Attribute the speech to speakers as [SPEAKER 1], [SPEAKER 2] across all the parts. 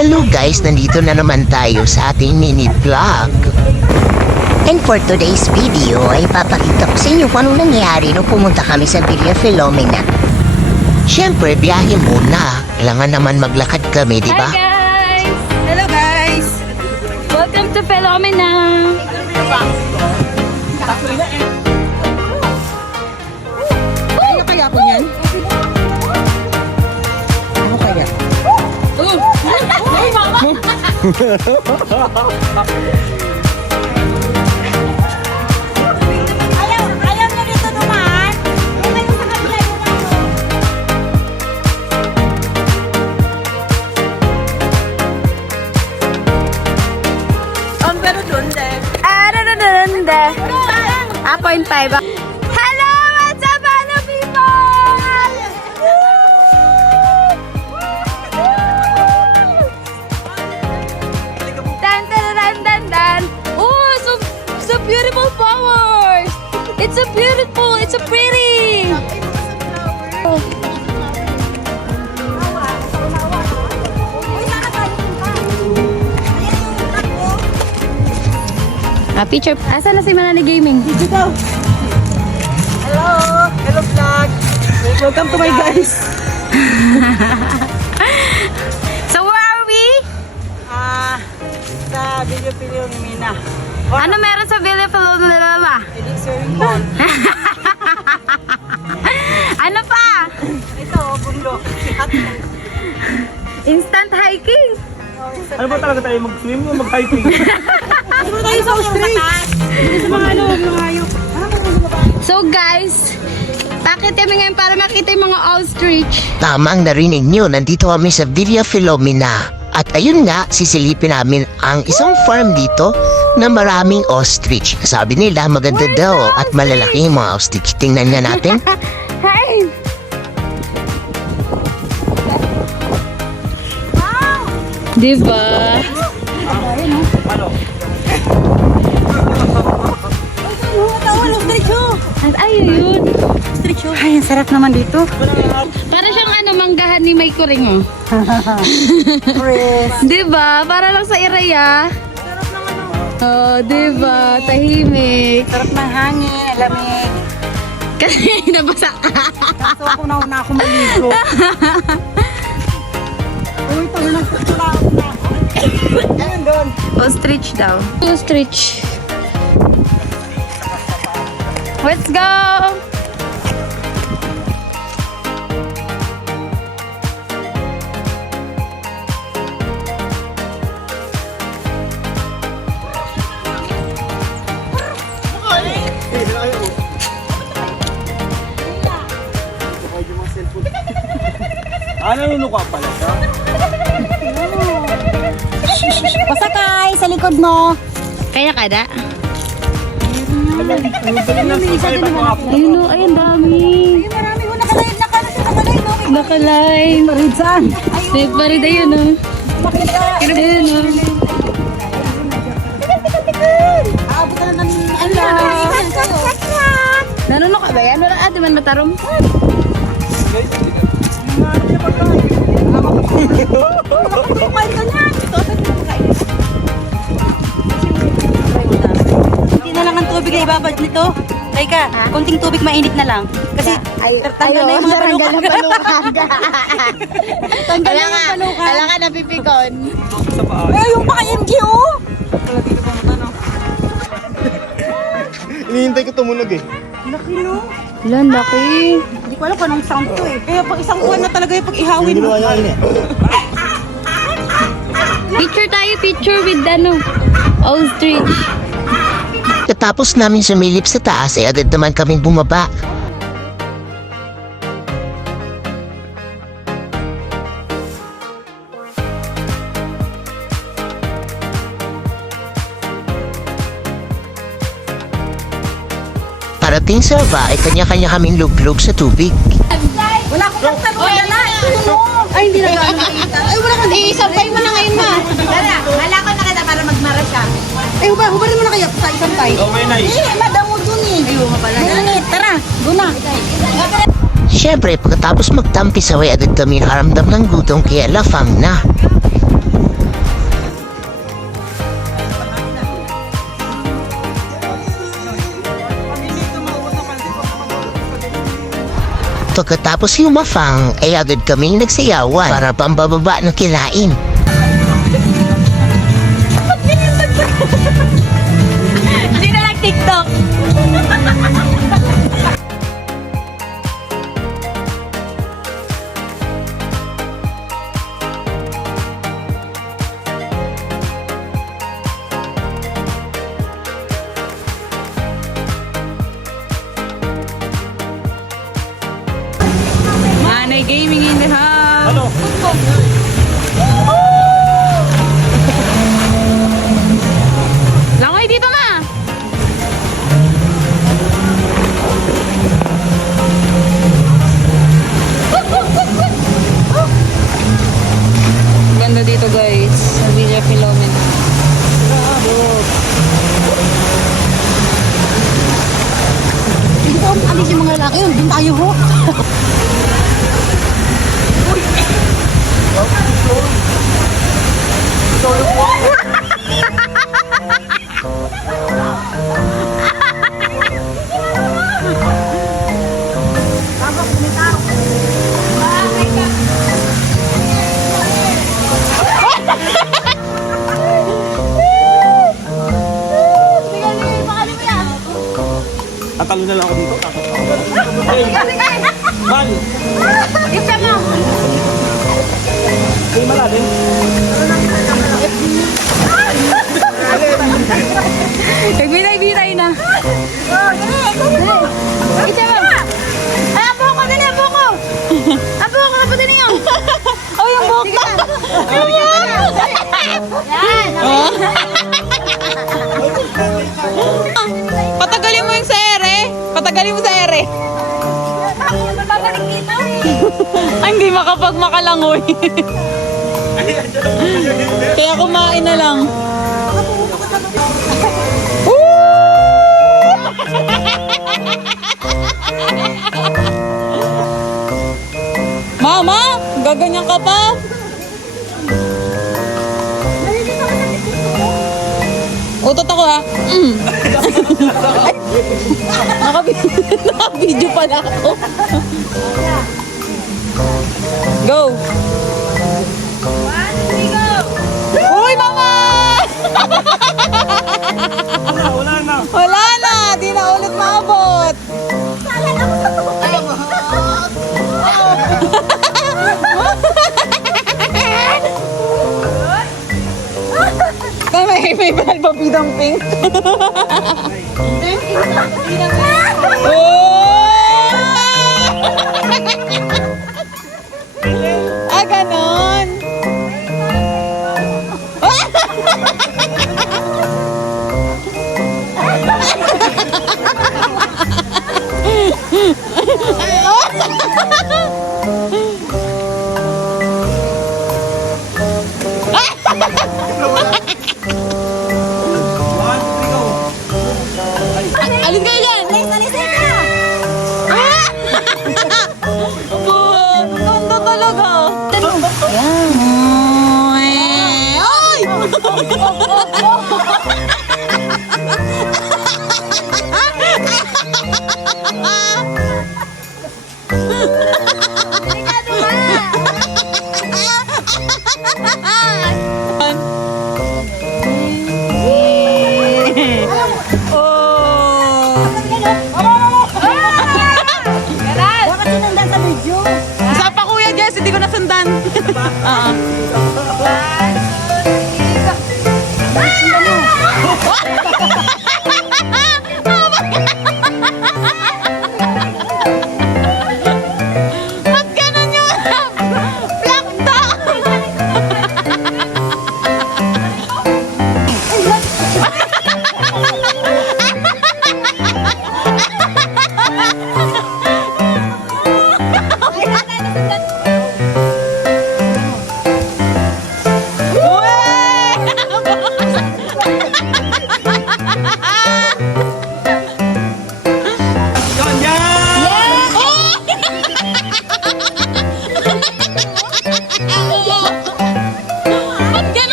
[SPEAKER 1] Hello guys, nandito na naman tayo sa ating mini vlog. And for today's video ay papakita ko sa inyo kung anong nangyari nung pumunta kami sa Villa Filomena. Siyempre, biyahe muna. Kailangan naman maglakad kami, di ba?
[SPEAKER 2] Hi guys!
[SPEAKER 3] Hello guys!
[SPEAKER 2] Welcome to Phenomena! Ano kaya ko niyan? ayaw, ayaw niya dito dumaan. Eh, kayo din. Ah, doon, doon, doon. Ah, beautiful flowers. It's so beautiful. It's so pretty. Ah, picture. Asa na si Manani Gaming?
[SPEAKER 3] Dito. Hello! Hello vlog! Welcome to my guys!
[SPEAKER 2] So, where are we?
[SPEAKER 3] Ah, sa video video ni Mina.
[SPEAKER 2] Ano meron sa Villa pool. Ano pa?
[SPEAKER 3] Ito, bundok.
[SPEAKER 2] Instant hiking.
[SPEAKER 4] Ano ba talaga tayo mag-swim o mag-hiking?
[SPEAKER 3] Ano tayo sa street? Sa mga ano, mga
[SPEAKER 2] hayop. So guys, bakit kami ngayon para makita yung mga ostrich?
[SPEAKER 1] Tamang narinig nyo, nandito kami sa Villa Filomena. At ayun nga, sisilipin namin ang isang farm dito na maraming ostrich. Sabi nila maganda daw at malalaki yung mga ostrich. Tingnan nga natin.
[SPEAKER 2] Hi! Diba? At ayun. Ay, ang sarap naman dito. Ni May Kuring oh. Chris. Diba? Para lang sa iraya. Oh, diba? Tahimik.
[SPEAKER 3] Sarap ng hangin, lamig.
[SPEAKER 2] Kasi nabasa ka.
[SPEAKER 3] Kaso ako na una ako maligo. Uy, talo
[SPEAKER 2] na tutula ako na. Ayun doon. Ostrich daw. Ostrich. Let's go! Likod mo. Kaya ba't mga Ayun o, ayun dami. Ay, marami ho nakalayin. Nakala siya nakalayin. No? Nakaline. Rizan. May parid ayun o. Makita. Ayun o. Aabot na ng ano. Nanuno ka ba yan? Wala ate man matarom. Kumain ka niyan. Ito, ito, ito, tubig na ibabad nito. Laika, konting tubig mainit na lang. Kasi tanggal na yung mga paluka. Tanggal na yung paluka. Wala ka napipikon. sa paa? Eh, yung pa kay MG, oh.
[SPEAKER 4] Hinihintay ko tumunog eh.
[SPEAKER 2] Laki no? Wala, laki. Hindi ko alam kung anong sound to eh. Kaya pag isang buwan na talaga yung pag ihawin mo. Eh. Picture tayo, picture with ano, ostrich.
[SPEAKER 1] Katapos namin sumilip sa taas, ay agad naman kaming bumaba. Parating sa baba ay kanya-kanya kaming luglog sa tubig. Wala akong pagtanong na.
[SPEAKER 2] Ay, hindi na gano'n. Ay, wala kang Isampay mo na ngayon, ma. Tara,
[SPEAKER 3] wala ko na para magmara siya.
[SPEAKER 2] Eh, huba, hubarin mo na kayo sa isang tay. Okay,
[SPEAKER 3] Nay. Eh, madamo dun eh.
[SPEAKER 2] Ayaw mo pala. Nay, tara, guna.
[SPEAKER 1] Siyempre, pagkatapos magtampi sa way, agad kami nakaramdam ng gutom kaya lafang na. Pagkatapos yung mafang, ay agad kaming nagsayawan para pambababa ng kinain.
[SPEAKER 2] Malalim. Nagbinay-binay na. Isa mo. Ay, ang buhok ko. Dali, ang buhok ko. Ang buhok ko. Kapatid niyo. Oh, yung buhok na! Yan. Patagalin mo yung sa ere. Patagalin mo sa ere. Dito. Ay, hindi makapag makalangoy. Kaya kumain na lang. Mama, gaganyan ka pa? Utot ako ha. Mm. Naka-video pala ako. Go! Uy, mama! Wala, wala na. Wala na! Di na ulit maabot. May, may balbabidang pink. oh! Isa pa kuya Jess, hindi ko nasundan. Oo.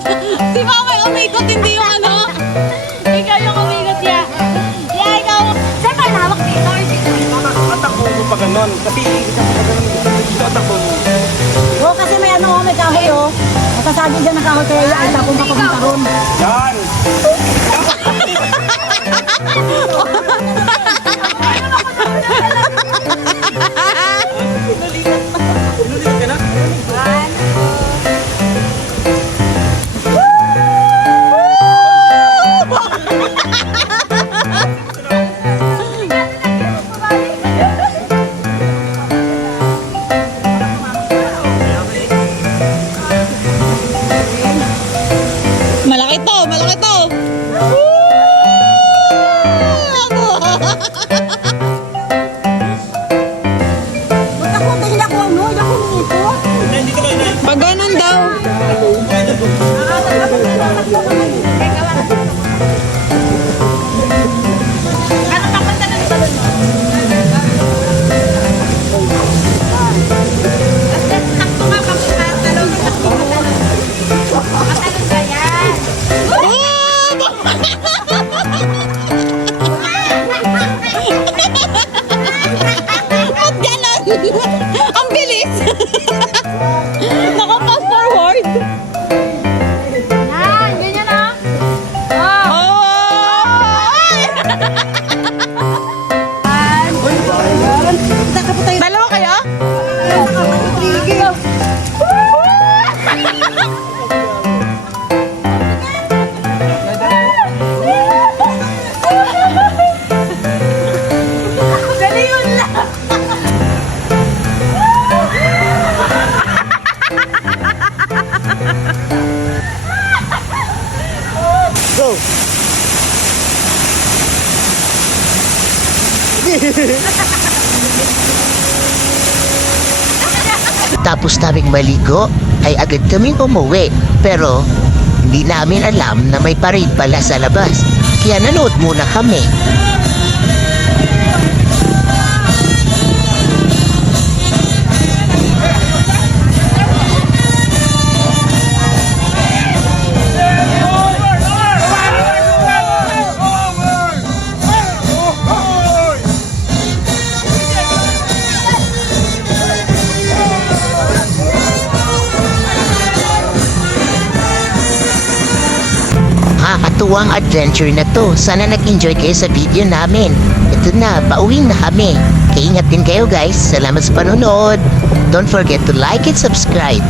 [SPEAKER 2] si Mama umikot, hindi yung ano. Ikaw yung umikot ya. Ya, ikaw. Saan tayo hawak dito
[SPEAKER 4] or dito? Atakbo mo pa ganun. Kasi isa pa ganun.
[SPEAKER 2] Dito atakbo mo. Oo, kasi may ano, may kahoy oh. Matasagi dyan ang kahoy kaya ay tapong papunta ron. Yan! Ha ha ha ha! Ang bilis.
[SPEAKER 1] Tapos naming maligo, ay agad kaming umuwi. Pero, hindi namin alam na may parade pala sa labas. Kaya nanood muna kami. Nakakatuwang adventure na to. Sana nag-enjoy kayo sa video namin. Ito na, pauwi na kami. Kaingat din kayo guys. Salamat sa panonood. Don't forget to like and subscribe.